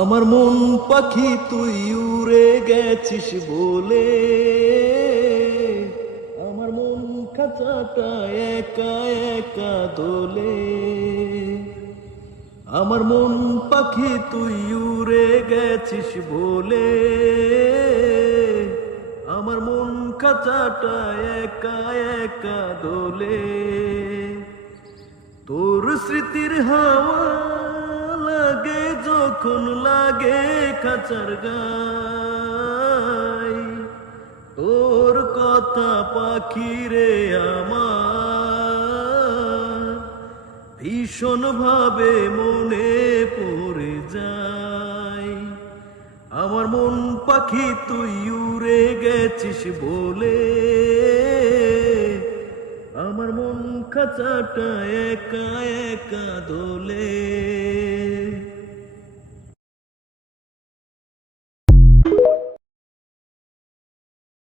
আমার মন পাখি তুই উড়ে গেছিস বলে, আমার মন খাঁচাটা একা একা দোলে। আমার মন পাখি তুই উড়ে গেছিস বলে, আমার মন খাঁচাটা একা একা দোলে। তোর স্মৃতির হাওয়া লাগে যখন লাগে খাঁচার গায়, তোর কথা পাখি রে আমার ভীষণ ভাবে মনে পড়ে যায়। আমার মন পাখি তুই উড়ে গেছিস বলে, আমার মন খাঁচাটা একা একা দোলে।